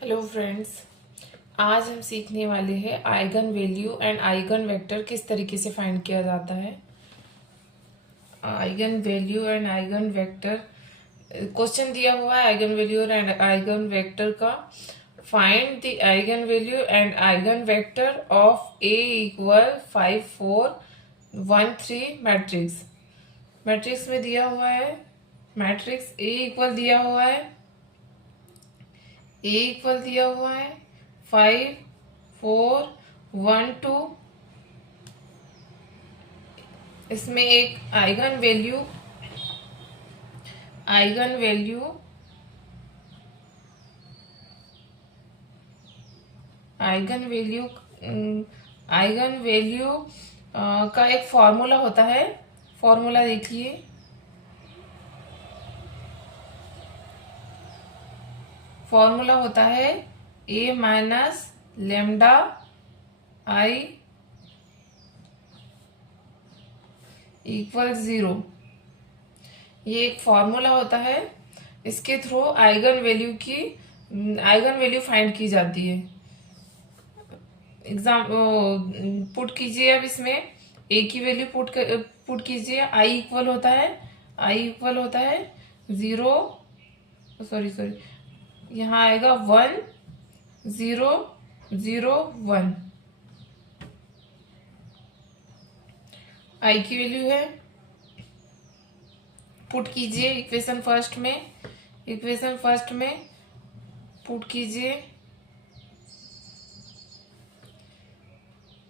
Hello friends, आज हम सीखने वाले हैं eigenvalue and eigenvector किस तरीके से फाइंड किया जाता है। Eigenvalue and eigenvector question दिया हुआ है eigenvalue and eigenvector का। Find the eigenvalue and eigenvector of A equal 5 4 1 3 matrix. Matrix में दिया हुआ है, मैट्रिक्स ए इक्वल दिया हुआ है, ए इक्वल दिया हुआ है 5 4 1 2। इसमें एक eigen value eigen value eigen value eigen value का एक फॉर्मूला होता है। फॉर्मूला देखिए, फॉर्मूला होता है A minus lambda I equal 0। ये एक फॉर्मूला होता है, इसके थ्रू आइगन वैल्यू फाइंड की जाती है। पुट कीजिए, अब इसमें ए की वैल्यू पुट कीजिए। आई इक्वल होता है 0, सॉरी यहाँ आएगा 1 0 0 1। आई की वैल्यू है, पुट कीजिए इक्वेशन फर्स्ट में पुट कीजिए।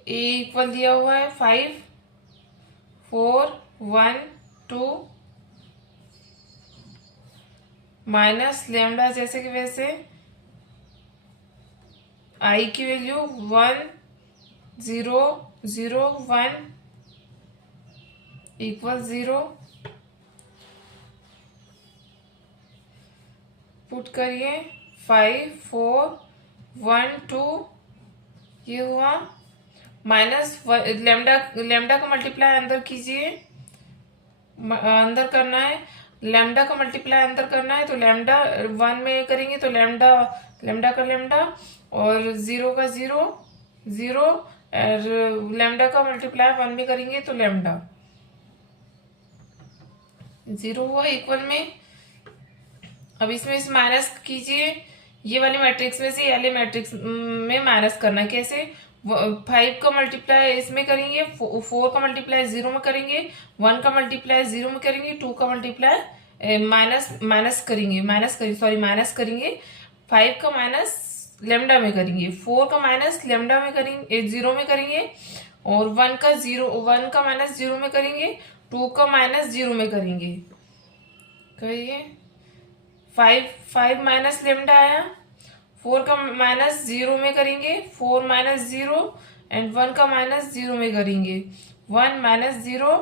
ए इक्वल दिया हुआ है 5 4 1 2 माइनस लेमडा जैसे कि वैसे। आई की वैल्यू 1 0 0 1 इक्वल 0। पुट करिए 5 4 1 2, ये हुआ माइनस लेमडा का मल्टीप्लाई अंदर कीजिए, अंदर करना है। लेमडा का मल्टीप्लाई अंदर करना है तो लेमडा 1 में करेंगे तो लेमडा का लेमडा और 0 का 0 0, और लेमडा का मल्टीप्लाई 1 में करेंगे तो लेमडा 0 हुआ इक्वल में। अब इसमें इस माइनस कीजिए, ये वाली मैट्रिक्स में से ये वाले मैट्रिक्स में माइनस करना है। कैसे? 5 का मल्टीप्लाई इसमें करेंगे, 4 का मल्टीप्लाई 0 में करेंगे, 1 का मल्टीप्लाई 0 में करेंगे, 2 का मल्टीप्लाई माइनस करेंगे, 5 का माइनस लेमडा में करेंगे, 4 का माइनस लेमडा में करेंगे, 0 में करेंगे, और 1 का माइनस 0 में करेंगे, 2 का माइनस 0 में करेंगे। कहिए 5 माइनस लेमडा आया, 4 का माइनस 0 में करेंगे, 4 माइनस 0, एंड 1 का माइनस 0 में करेंगे, 1 माइनस 0,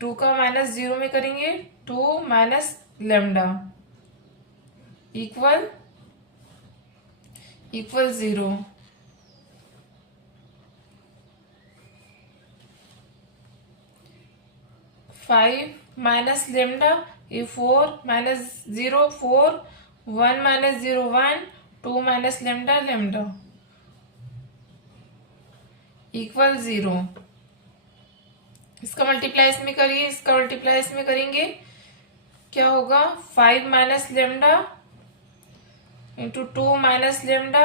2 का माइनस 0 में करेंगे, 2 minus lambda equal 0। Five minus lambda, ये 4 minus 0 4, 1 minus 0 1, 2 minus lambda equal 0। इसका मल्टीप्लाई इसमें करिए, इसका मल्टीप्लाई इसमें करेंगे, क्या होगा? 5 minus lambda into 2 minus lambda,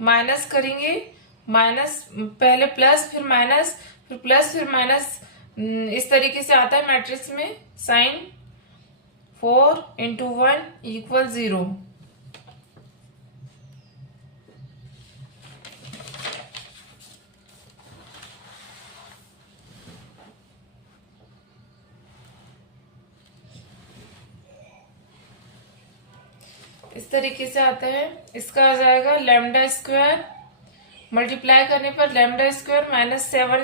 minus करेंगे, माइनस पहले प्लस फिर माइनस फिर प्लस फिर माइनस, इस तरीके से आता है मैट्रिक्स में साइन। 4 into 1 equal 0। इस तरीके से आता है। इसका आ जाएगा लेमडा स्क्वायर, मल्टीप्लाई करने पर lambda square minus 7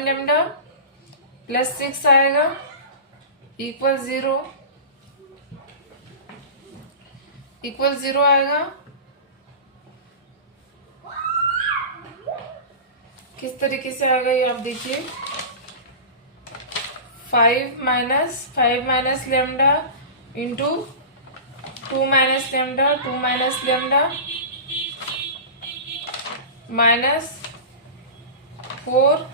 lambda plus 6 आएगा इक्वल 0 आएगा। किस तरीके से आएगा ये आप देखिए। 5 minus lambda into 2 minus lambda, 2 minus lambda minus 4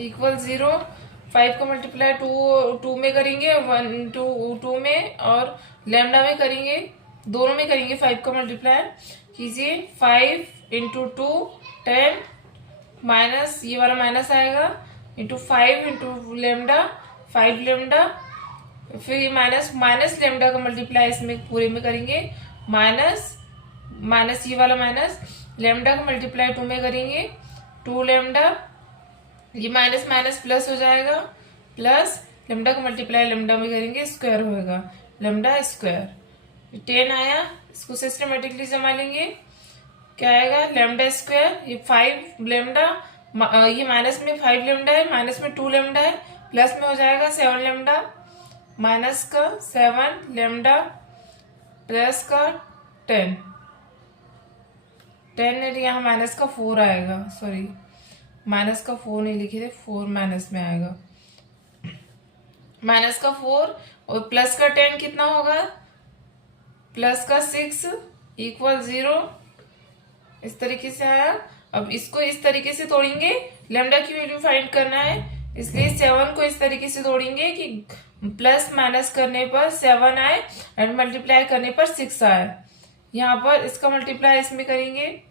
equal 0। 5 का मल्टीप्लाई टू में करेंगे, 2 में और लेमडा में करेंगे, दोनों में करेंगे 5 का मल्टीप्लाई कीजिए। 5 इंटू 2 10 माइनस ये वाला माइनस आएगा इंटू 5 इंटू लेमडा 5 लेमडा, फिर माइनस माइनस लेमडा का मल्टीप्लाई इसमें पूरे में करेंगे, माइनस माइनस ये वाला माइनस लेमडा का मल्टीप्लाई 2 में करेंगे 2 लेमडा, ये माइनस माइनस प्लस हो जाएगा, प्लस लेमडा का मल्टीप्लाई लेमडा में करेंगे स्क्वायर होएगा, लेमडा स्क्वायर 10 आया। इसको सिस्टमेटिकली जमा लेंगे, क्या आएगा लेमडा स्क्वायर, ये 5 लेमडा, ये माइनस में 5 लेमडा है, माइनस में 2 लेमडा है, प्लस में हो जाएगा 7 लेमडा, माइनस का 7 लेमडा प्लस का 10 यहाँ माइनस का 4 आएगा, सॉरी माइनस का 4 नहीं लिखे थे, 4 माइनस में आएगा, माइनस का 4 और प्लस का 10 कितना होगा, प्लस का 6 इक्वल 0। इस तरीके से आया। अब इसको इस तरीके से तोड़ेंगे, लेमडा की वैल्यू फाइंड करना है, इसलिए 7 को इस तरीके से तोड़ेंगे कि प्लस माइनस करने पर 7 आए एंड मल्टीप्लाई करने पर 6 आए। यहाँ पर इसका मल्टीप्लाई इसमें करेंगे,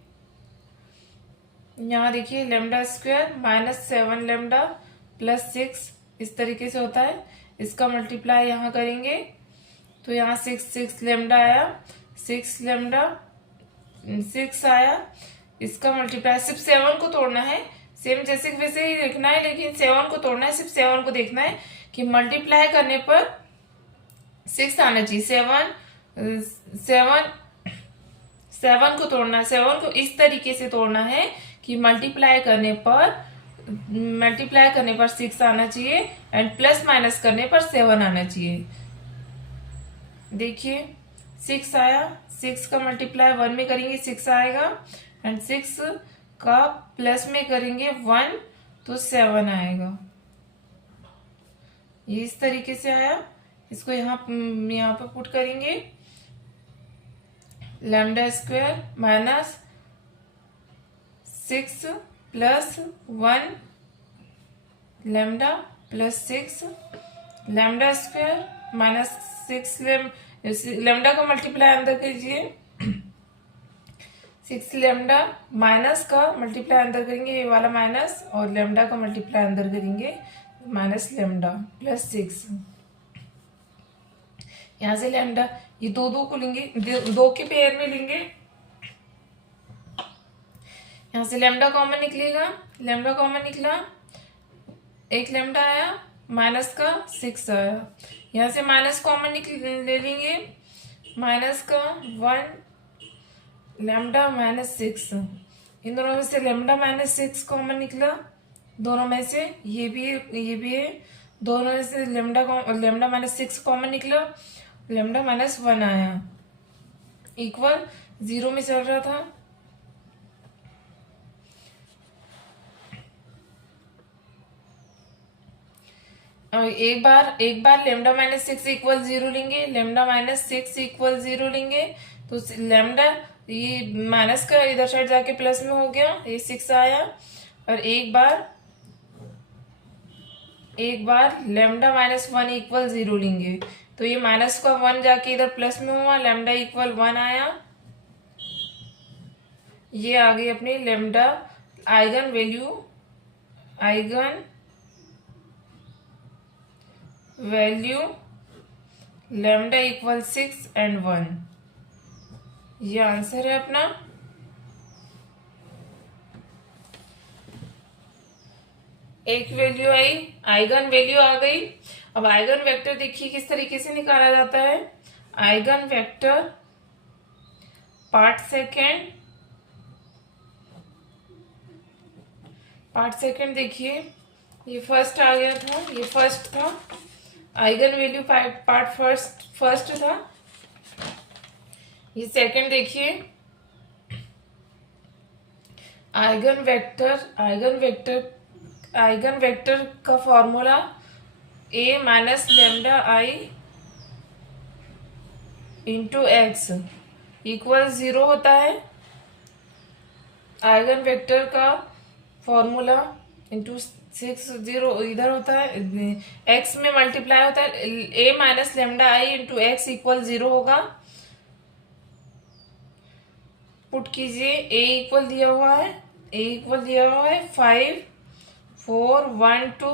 यहाँ देखिए lambda square minus 7 lambda plus 6 इस तरीके से होता है। इसका मल्टीप्लाई यहाँ करेंगे तो यहाँ 6 लेमडा आया, 6 लेमडा 6 आया। इसका मल्टीप्लाई सिर्फ 7 को तोड़ना है, सेम जैसे वैसे ही लिखना है, लेकिन 7 को तोड़ना है, सिर्फ 7 को देखना है कि मल्टीप्लाई करने पर 6 आना चाहिए। 7 को तोड़ना है, 7 को इस तरीके से तोड़ना है कि मल्टीप्लाई करने पर 6 आना चाहिए एंड प्लस माइनस करने पर 7 आना चाहिए। देखिए 6 आया, 6 का मल्टीप्लाई 1 में करेंगे 6 आएगा एंड 6 का प्लस में करेंगे 1 तो 7 आएगा। ये इस तरीके से आया। इसको यहाँ पे पुट करेंगे, lambda square minus 6 plus 1 lambda plus 6 lambda square minus 6 lambda का मल्टीप्लाई अंदर कीजिए, 6 लैम्डा माइनस का मल्टीप्लाई अंदर करेंगे, ये वाला माइनस, और लैम्डा का मल्टीप्लाई अंदर करेंगे माइनस लैम्डा प्लस 6। यहां से लैम्डा ये दो को लेंगे, 2 के पेयर में लेंगे, यहां से लैम्डा कॉमन निकलेगा, लैम्डा कॉमन निकला, 1 लैम्डा आया माइनस का 6 आया। यहां से माइनस कॉमन ले लेंगे, माइनस का 1 लैम्डा माइनस 6, इन दोनों में से लैम्डा माइनस 6 कॉमन निकला, दोनों में से ये भी है, दोनों में से लैम्डा माइनस 6 कॉमन निकला, लैम्डा माइनस 1 आया, इक्वल 0 में चल रहा था। एक बार लैम्डा माइनस 6 इक्वल 0 लेंगे, लैम्डा माइनस 6 इक्वल 0 लेंगे तो लैम्डा ये माइनस का इधर साइड जाके प्लस में हो गया, ये 6 आया। और एक बार लैम्डा माइनस 1 इक्वल 0 लेंगे तो ये माइनस का 1 जाके इधर प्लस में हुआ, लैम्डा इक्वल 1 आया। ये आ गई अपनी lambda eigen value lambda equal 6 and 1, ये आंसर है अपना। एक वैल्यू आई, आइगन वैल्यू आ गई। अब आइगन वेक्टर देखिए किस तरीके से निकाला जाता है। आइगन वेक्टर पार्ट सेकंड देखिए, ये फर्स्ट आ गया था, ये फर्स्ट था, आइगन वैल्यू पार्ट फर्स्ट था, ये सेकंड देखिए। आइगन वेक्टर का formula a minus lambda I into X equal 0 होता है। आइगन वेक्टर का फॉर्मूला इंटू 6 0 इधर होता है, एक्स में मल्टीप्लाई होता है, A minus lambda I into X equal 0 होगा। पुट कीजिए, ए इक्वल दिया हुआ है, ए इक्वल दिया हुआ है 5 4 1 2,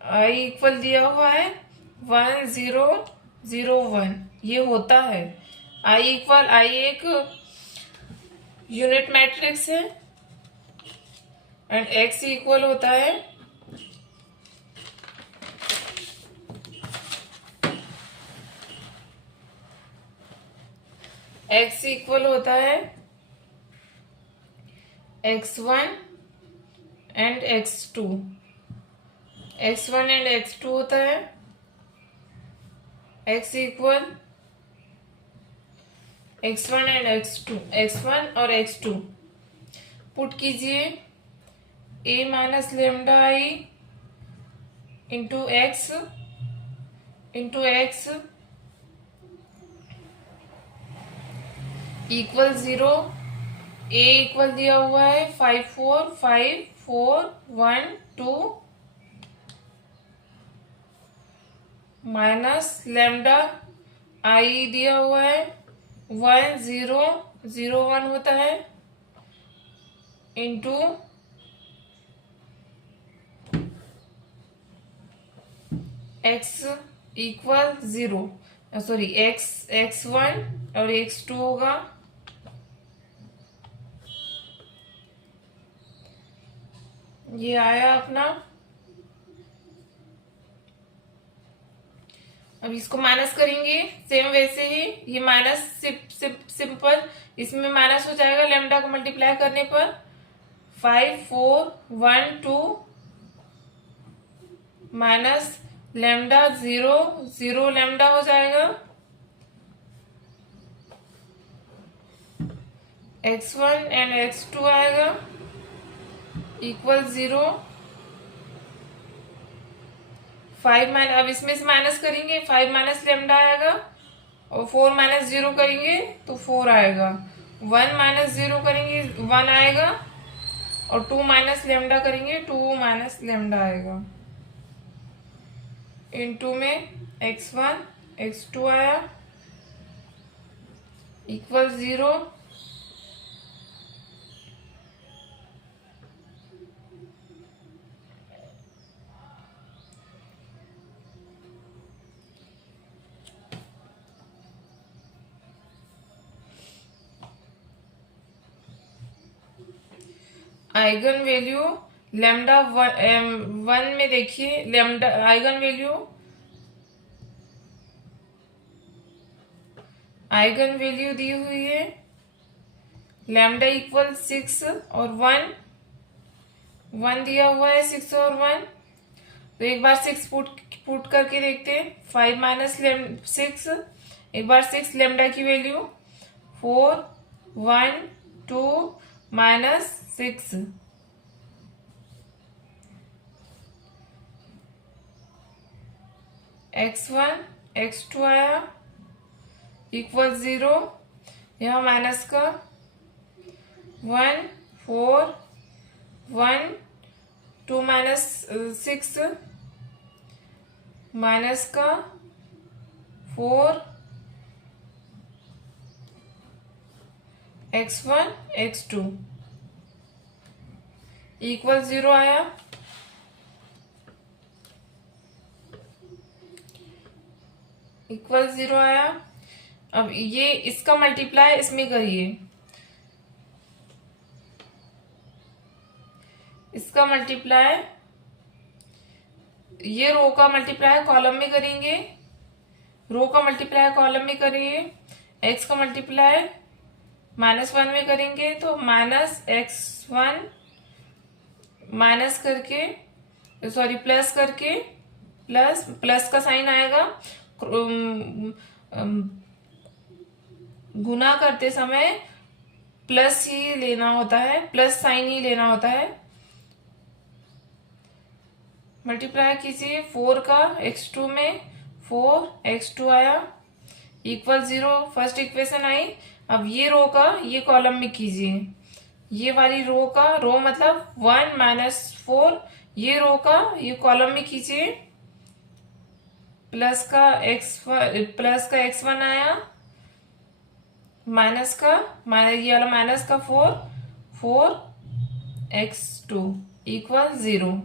आई इक्वल दिया हुआ है 1 0 0 1, ये होता है। आई इक्वल, आई एक यूनिट मैट्रिक्स है एंड एक्स इक्वल होता है x इक्वल होता है x1 and x2, x1 and x2 होता है। x equal x1 and x2, x1 और x2 पुट कीजिए, a minus lambda I into X equal 0, A equal दिया हुआ है 5 4 1 2 माइनस लेमडा आई दिया हुआ है 1 0 0 1 होता है into X equal 0, sorry x1 और x2 होगा। ये आया अपना। अब इसको माइनस करेंगे सेम वैसे ही, ये माइनस सिंपल, इसमें माइनस हो जाएगा लेमडा को मल्टीप्लाई करने पर। 5 4 1 2 माइनस लेमडा 0 0 लेमडा हो जाएगा। x1 एंड x2 आएगा इक्वल 0, 5 माइनस, अब इसमें से माइनस करेंगे 5 माइनस लेमडा आएगा और 4 माइनस 0 करेंगे तो 4 आएगा। 1 माइनस 0 करेंगे 1 आएगा और 2 माइनस लेमडा करेंगे 2 माइनस लेमडा आएगा। इनटू में x1 x2 आया इक्वल 0, आइगन वैल्यू लेमडा 1 में देखिए, लेमडा आइगन वैल्यू दी हुई है लेमडा इक्वल 6 और 1 दिया हुआ है 6 और 1, तो एक बार 6 पुट करके देखते हैं। 5 माइनस 6, एक बार 6 लेमडा की वैल्यू 4 1 2 माइनस 6, x1 x2 आया इक्वल 0, यहाँ माइनस का 1 4 1 2 माइनस 6 माइनस का 4 x1 x2 इक्वल 0 आया। इक्वल 0 आया। अब ये इसका मल्टीप्लाई इसमें करिए, इसका मल्टीप्लाई, ये रो का मल्टीप्लाई कॉलम में करेंगे, रो का मल्टीप्लाई कॉलम में करेंगे, एक्स का मल्टीप्लाई -1 में करेंगे तो माइनस x1 माइनस करके, सॉरी प्लस करके, प्लस का साइन आएगा, गुना करते समय प्लस ही लेना होता है, प्लस साइन ही लेना होता है। मल्टीप्लाई कीजिए 4 का x2 में, 4x2 आया इक्वल 0, फर्स्ट इक्वेशन आई। अब ये रो का ये कॉलम में कीजिए, ये वाली रो का, रो मतलब 1 माइनस 4, ये रो का ये कॉलम में कीजिए। प्लस का x1 आया, माइनस का ये वाला माइनस का 4x2 इक्वल 0।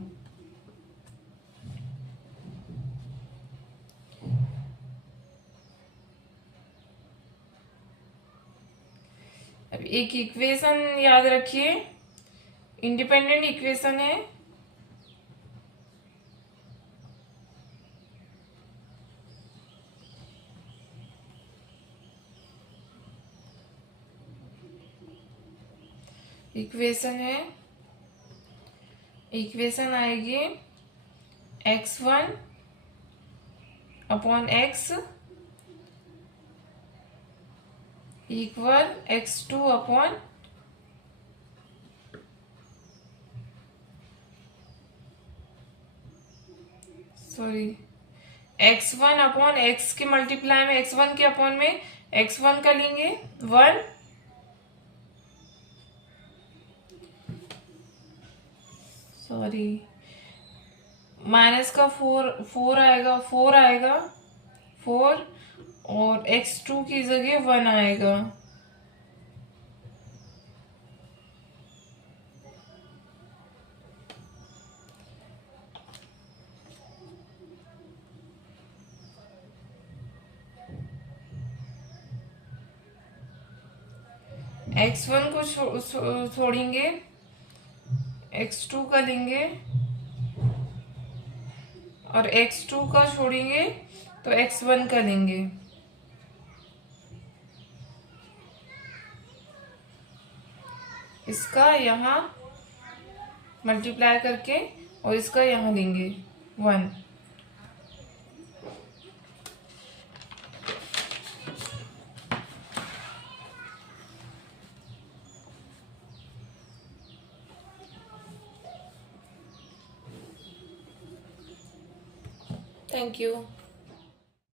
अब एक इक्वेशन याद रखिए, इंडिपेंडेंट इक्वेशन है। इक्वेशन आएगी x1 upon x equal x2 upon x1 upon x के मल्टीप्लाई में x1 के अपॉन में x1 का लेंगे 1, माइनस का 4 आएगा 4 और x2 की जगह 1 आएगा। x1 को छोड़ेंगे, x2 का लेंगे, और x2 का छोड़ेंगे तो x1 का लेंगे। इसका यहाँ मल्टीप्लाई करके और इसका यहाँ लेंगे 1। Thank you.